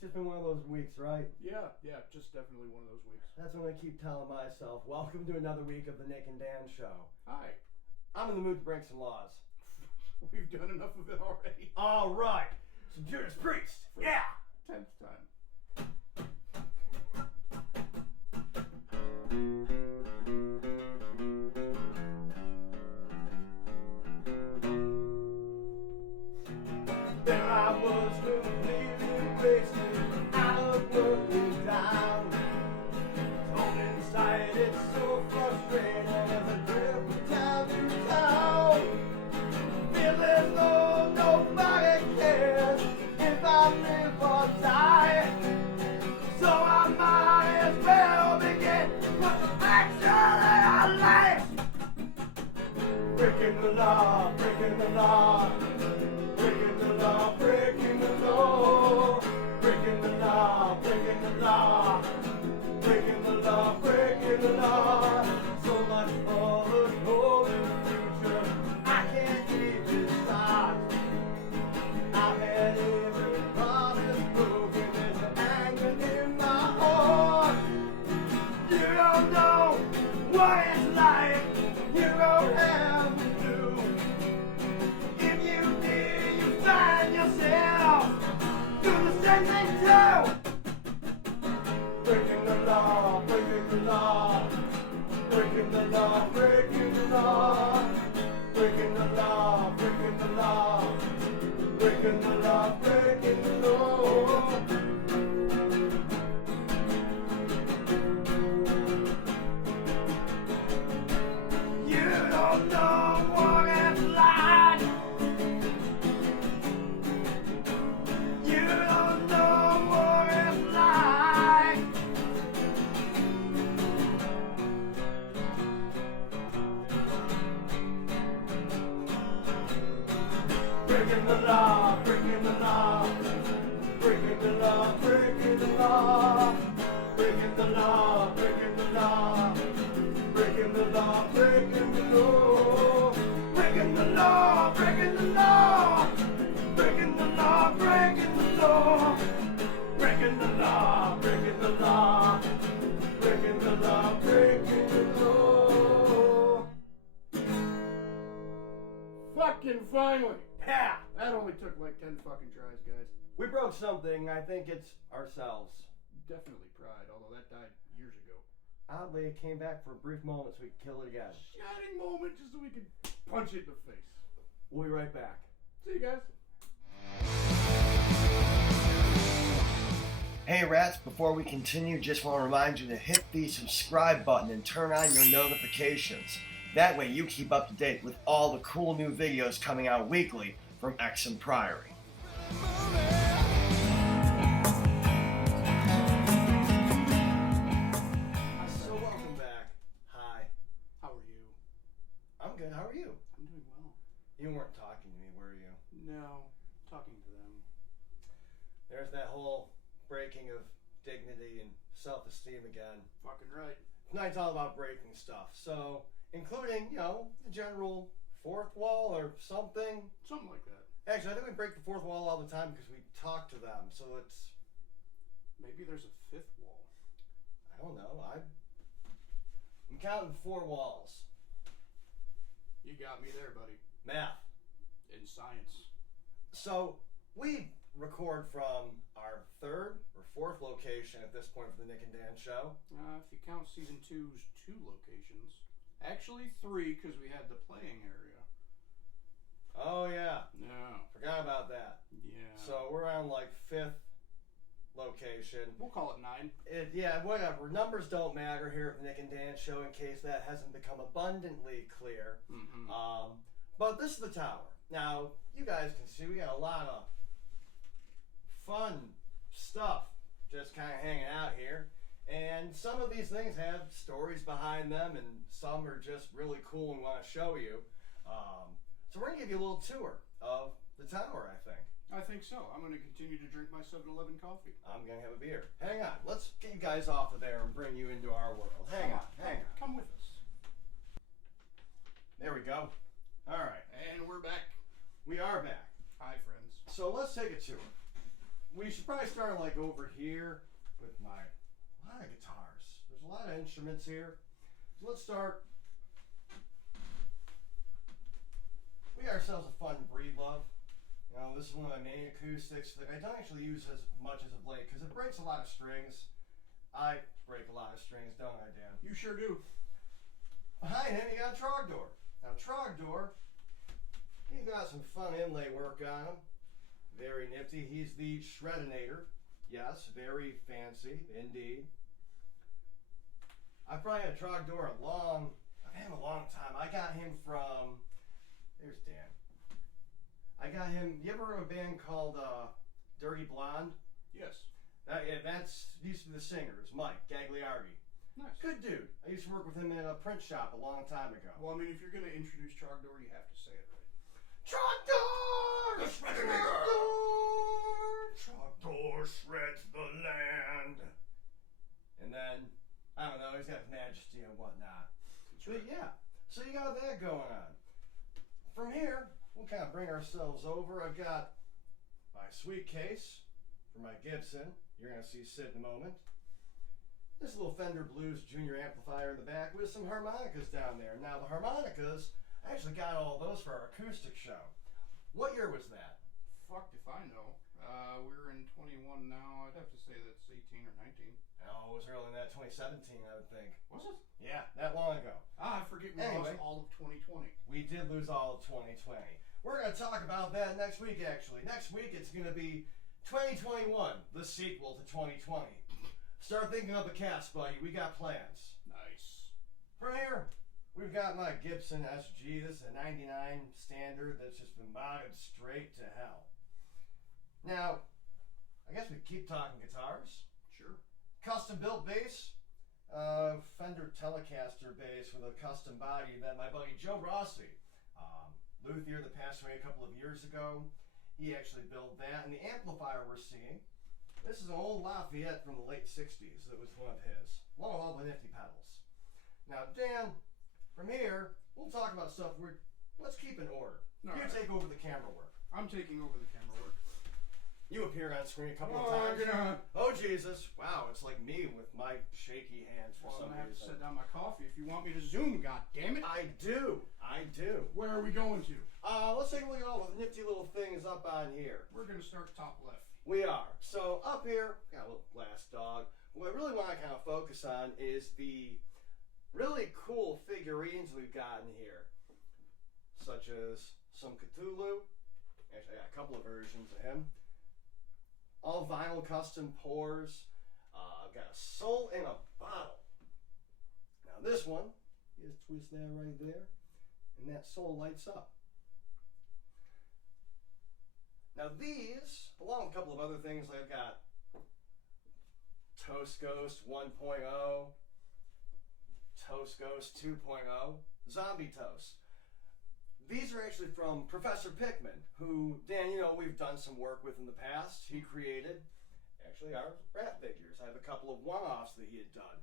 It's just been one of those weeks, right? Yeah, just definitely one of those weeks. That's what I keep telling myself. Welcome to another week of the Nick and Dan Show. Hi. I'm in the mood to break some laws. We've done enough of it already. All right. Some Judas Priest. For Yeah. 10th time. There I was completely wasted, out of looking down. Thrown inside, it's so frustrating as I drift down to town. Feel as though nobody cares if I live or die. So I might as well begin with the action that I like. Breaking the law, breaking the law. Breaking the law, breaking the law, breaking the law, breaking the law, breaking the law, breaking the law. So much for the golden future, I can't even start. I've had every promise broken, there's an anger in my heart. You don't know what it's like, you don't have to do. Find yourself, do the same thing too. Breaking the law, breaking the law, breaking the law, breaking the law, breaking the law, breaking the law, breaking the law, breaking the law. You don't know what it's like. You don't know what it's like. Breaking the law, breaking the law, breaking the law, breaking the law, breaking the law, breaking the law, breaking the law, breaking the law, breaking the law, breaking the law. Breaking the law, breaking the law, breaking the law, breaking the law, breaking the law, breaking the law. Fucking finally! Yeah! That only took like 10 fucking tries, guys. We broke something. I think it's ourselves. Definitely pride, although that died years ago. Oddly, it came back for a brief moment so we could kill it again. Shining moment just so we could punch it in the face. We'll be right back. See you guys. Hey rats, before we continue, just want to remind you to hit the subscribe button and turn on your notifications. That way you keep up to date with all the cool new videos coming out weekly from Exham Priory. So welcome back. Hi. How are you? I'm good. How are you? I'm doing well. You weren't talking to me, were you? No, talking to them. There's that whole breaking of dignity and self-esteem again. Fucking right. Tonight's all about breaking stuff. So, including, the general fourth wall or something. Something like that. Actually, I think we break the fourth wall all the time because we talk to them. So it's, Maybe there's a fifth wall. I don't know. I'm counting 4 walls. You got me there, buddy. Math. In science. So, we record from our 3rd or 4th location at this point for the Nick and Dan Show. If you count season 2's 2 locations. Actually 3, because we had the playing area. Oh, yeah. No. Forgot about that. Yeah. So, we're on like 5th location. We'll call it 9. Yeah, whatever. Numbers don't matter here at the Nick and Dan Show in case that hasn't become abundantly clear. Mm-hmm. But this is the tower. Now, you guys can see we got a lot of fun stuff just kind of hanging out here. And some of these things have stories behind them, and some are just really cool and want to show you. So we're going to give you a little tour of the tower, I think. I think so. I'm going to continue to drink my 7-Eleven coffee. I'm going to have a beer. Hang on. Let's get you guys off of there and bring you into our world. Hang on. Come with us. There we go. All right. And we're back. We are back. Hi, friends. So let's take a tour. we should probably start like over here with a lot of guitars. There's a lot of instruments here. So let's start. We got ourselves a fun breed love. You know, this is one of my main acoustics that I don't actually use as much as of late because it breaks a lot of strings. I break a lot of strings, don't I, Dan? You sure do. Behind him, you got Trogdor. Now, Trogdor, he's got some fun inlay work on him. Very nifty. He's the Shreddinator. Yes, very fancy indeed. I've probably had Trogdor I've had him a long time. I got him from, there's Dan. I got him, you ever heard of a band called Dirty Blonde? Yes. That's used to be the singer. It's Mike Gagliardi. Nice. Good dude. I used to work with him in a print shop a long time ago. Well, I mean, if you're going to introduce Trogdor, you have to say it right. Trogdor! The Shreddinator! Trogdor shreds the land. And then, I don't know, he's got majesty and whatnot. But yeah, so you got that going on. From here, we'll kind of bring ourselves over. I've got my sweet case for my Gibson. You're going to see sit in a moment. This little Fender Blues Junior amplifier in the back with some harmonicas down there. Now the harmonicas, I actually got all those for our acoustic show. What year was that? Fucked if I know. We're in 21 now. I'd have to say that's 18 or 19. Oh, it was early in that 2017, I would think. Was it? Yeah, that long ago. I forget we lost all of 2020. We did lose all of 2020. We're going to talk about that next week, actually. Next week, it's going to be 2021, the sequel to 2020. Start thinking of the cast, buddy. We got plans. Nice. From here, we've got my Gibson SG. This is a 99 standard that's just been modded straight to hell. Now, I guess we keep talking guitars. Sure. Custom built bass. Fender Telecaster bass with a custom body that my buddy Joe Rossi, luthier that passed away a couple of years ago, he actually built that. And the amplifier we're seeing, this is an old Lafayette from the late 60s that was one of his, along with all the nifty pedals. Now, Dan, from here, we'll talk about stuff let's keep in order. All you right. take over the camera work. I'm taking over the camera work. You appeared on screen a couple of times. Oh, Jesus. Wow, it's like me with my shaky hands for some I'm gonna have to reason. set down my coffee if you want me to zoom, god damn it. I do. Where are we going to? Let's take a look at all the nifty little things up on here. We're gonna start top left. We are. So up here, got a little glass dog. What I really want to kind of focus on is the really cool figurines we've got in here, such as some Cthulhu. Actually, I got a couple of versions of him. All vinyl custom pours. I've got a soul in a bottle. Now this one, you just twist that right there, and that soul lights up. Now these, along with a couple of other things, like I've got Toast Ghost 1.0, Toast Ghost 2.0, Zombie Toast. These are actually from Professor Pickman, who, Dan, you know, we've done some work with in the past. He created, actually, our rat figures. I have a couple of one-offs that he had done.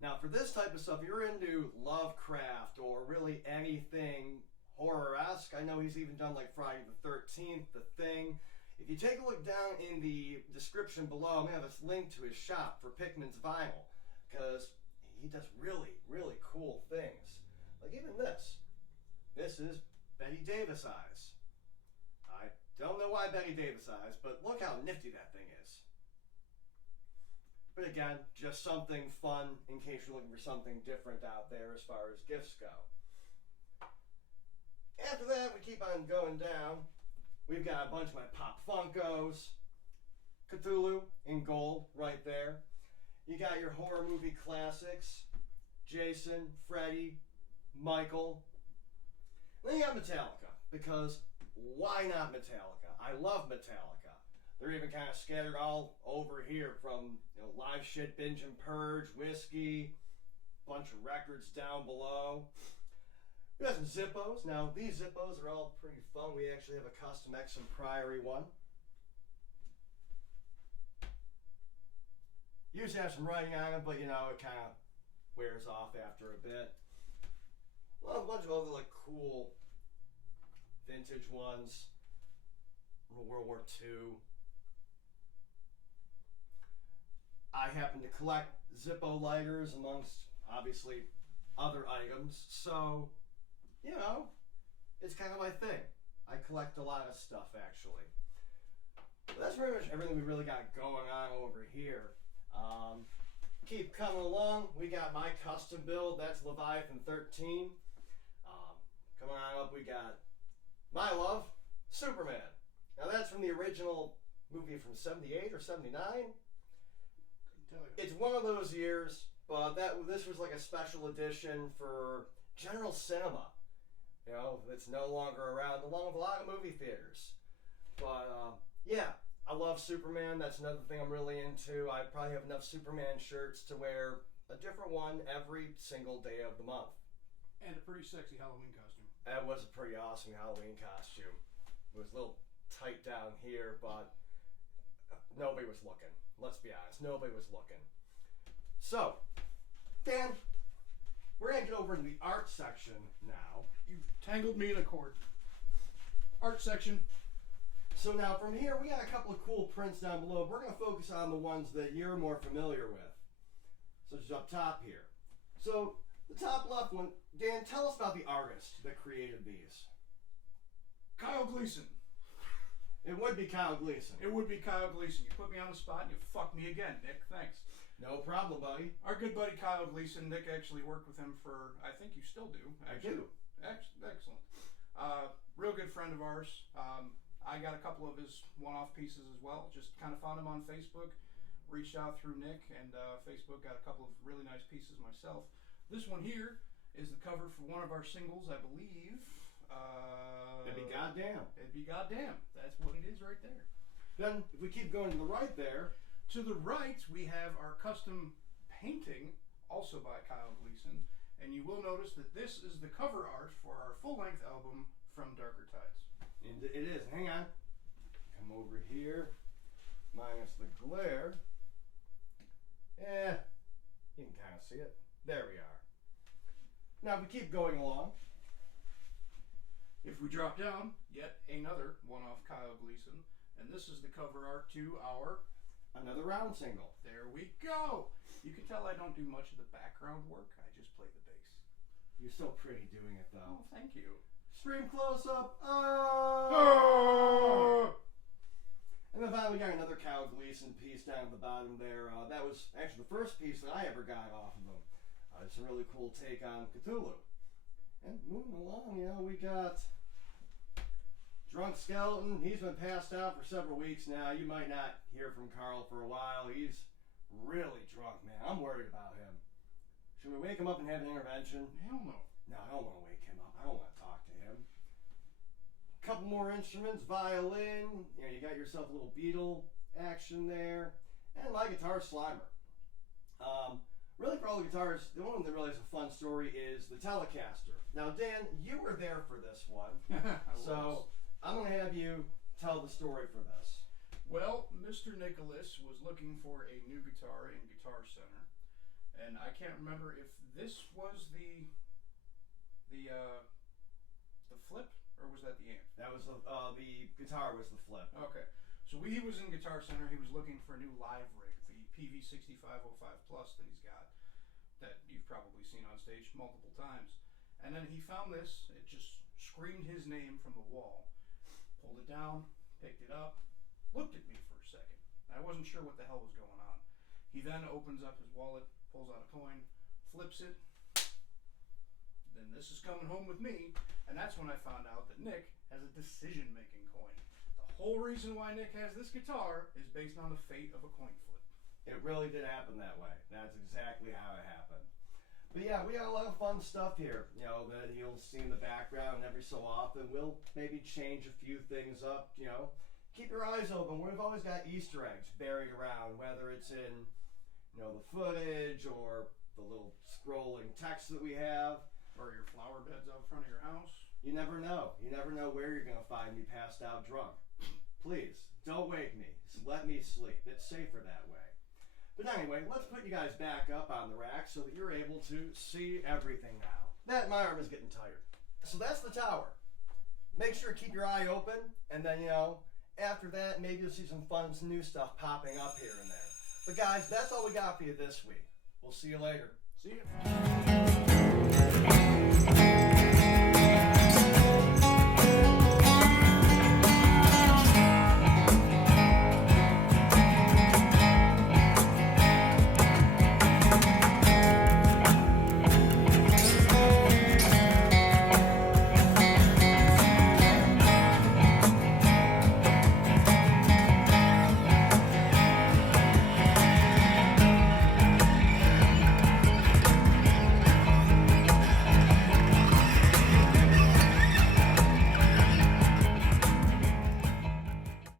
Now, for this type of stuff, if you're into Lovecraft or really anything horror-esque, I know he's even done like Friday the 13th, The Thing. If you take a look down in the description below, I'm going to have a link to his shop for Pickman's vinyl, because he does really, really cool things. Like even this. This is Betty Davis eyes. I don't know why Betty Davis eyes, but look how nifty that thing is. But again, just something fun in case you're looking for something different out there as far as gifts go. After that, we keep on going down. We've got a bunch of my Pop Funkos. Cthulhu in gold right there. You got your horror movie classics. Jason, Freddy, Michael. Then you got Metallica, because why not Metallica? I love Metallica. They're even kind of scattered all over here from Live Shit, Binge and Purge, Whiskey, bunch of records down below. We got some Zippos. Now these Zippos are all pretty fun. We actually have a custom Exham Priory one. Usually have some writing on it, but it kind of wears off after a bit. Well, a bunch of other cool vintage ones. World War II. I happen to collect Zippo lighters amongst, obviously, other items. So, you know, it's kind of my thing. I collect a lot of stuff, actually. But that's pretty much everything we really got going on over here. Keep coming along. We got my custom build. That's Leviathan 13. Coming on up, we got my love, Superman. Now that's from the original movie from 78 or 79. Couldn't tell you. It's one of those years, but this was like a special edition for General Cinema. You know, it's no longer around, along with a lot of movie theaters. But yeah, I love Superman. That's another thing I'm really into. I probably have enough Superman shirts to wear a different one every single day of the month. And a pretty sexy Halloween costume. That was a pretty awesome Halloween costume. It was a little tight down here, but nobody was looking. Let's be honest, nobody was looking. So, Dan, we're going to get over to the art section now. You've tangled me in a cord. Art section. So now from here, we got a couple of cool prints down below. We're going to focus on the ones that you're more familiar with. So just up top here. So the top left one, Dan, tell us about the artist that created these. Kyle Gleason. It would be Kyle Gleason. It would be Kyle Gleason. You put me on the spot and you fucked me again, Nick. Thanks. No problem, buddy. Our good buddy Kyle Gleason. Nick actually worked with him for, I think you still do. Actually. I do. Excellent. Real good friend of ours. I got a couple of his one-off pieces as well. Just kind of found him on Facebook, reached out through Nick, and Facebook got a couple of really nice pieces myself. This one here is the cover for one of our singles, I believe. It'd be goddamn. It'd be goddamn. That's what it is right there. Then, if we keep going to the right there. To the right, we have our custom painting, also by Kyle Gleason. And you will notice that this is the cover art for our full-length album, From Darker Tides. It is. Hang on. Come over here. Minus the glare. You can kind of see it. There we are. Now, if we keep going along. If we drop down, yet another one-off Kyle Gleason. And this is the cover art to our... Another round single. There we go. You can tell I don't do much of the background work. I just play the bass. You're so pretty doing it, though. Oh, thank you. Stream close up. Oh! And then finally we got another Kyle Gleason piece down at the bottom there. That was actually the first piece that I ever got off of him. It's a really cool take on Cthulhu. And moving along, you know, we got Drunk Skeleton. He's been passed out for several weeks now. You might not hear from Carl for a while. He's really drunk, man. I'm worried about him. Should we wake him up and have an intervention? Hell no. No, I don't want to wake him up. I don't want to talk to him. Couple more instruments, violin. You know, you got yourself a little Beatle action there. And my guitar, Slimer. Really, for all the guitars, the one that really has a fun story is the Telecaster. Now, Dan, you were there for this one. So I'm going to have you tell the story for this. Well, Mr. Nicholas was looking for a new guitar in Guitar Center. And I can't remember if this was the flip, or was that the amp? That was the guitar was the flip. Okay. So he was in Guitar Center. He was looking for a new live rig, the PV6505 Plus that he's got, that you've probably seen on stage multiple times. And then he found this. It just screamed his name from the wall. Pulled it down, picked it up, looked at me for a second. I wasn't sure what the hell was going on. He then opens up his wallet, pulls out a coin, flips it. Then this is coming home with me. And that's when I found out that Nick has a decision-making coin. The whole reason why Nick has this guitar is based on the fate of a coin flip. It really did happen that way. That's exactly how it happened. But yeah, we got a lot of fun stuff here. You know, that you'll see in the background, and every so often we'll maybe change a few things up, you know. Keep your eyes open. We've always got Easter eggs buried around, whether it's in, you know, the footage or the little scrolling text that we have. Or your flower beds out front of your house. You never know. You never know where you're going to find me passed out drunk. Please, don't wake me. Just let me sleep. It's safer that way. But anyway, let's put you guys back up on the rack so that you're able to see everything now. My arm is getting tired. So that's the tower. Make sure to keep your eye open, and then, you know, after that, maybe you'll see some fun, some new stuff popping up here and there. But guys, that's all we got for you this week. We'll see you later. See ya.